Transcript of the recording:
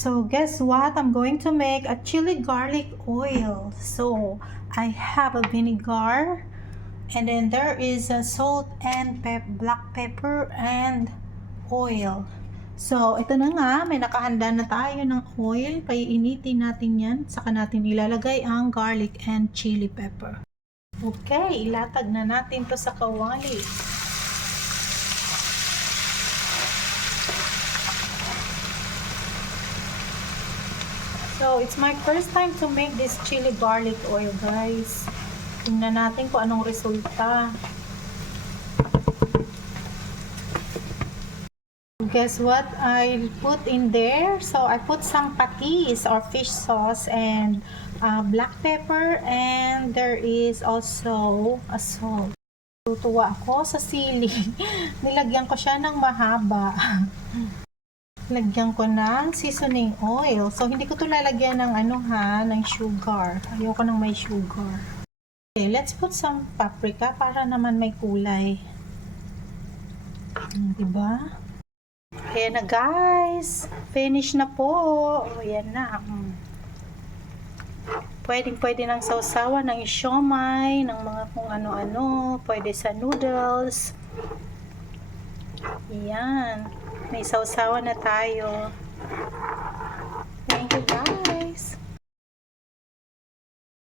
So guess what? I'm going to make a chili garlic oil. So I have a vinegar, and then there is a salt and black pepper and oil. So ito na nga, may nakahanda na tayo ng oil. Paiinitin natin yan. Saka natin ilalagay ang garlic and chili pepper. Okay, ilatag na natin to sa kawali. So, it's my first time to make this chili garlic oil, guys. Tingnan natin kung anong resulta. Guess what I put in there? So, I put some patis or fish sauce and black pepper, and there is also a salt. Tutuwa ako sa sili. Nilagyan ko siya ng mahaba. Lagyan ko ng seasoning oil. So, hindi ko to lalagyan ng ng sugar. Ayoko nang may sugar. Okay, let's put some paprika para naman may kulay. Diba? Ayan na guys. Finish na po. Ayan na. Pwede nang sausawan ng siomai, ng mga kung ano-ano. Pwede sa noodles. Ayan. May sausawan na tayo. Thank you guys.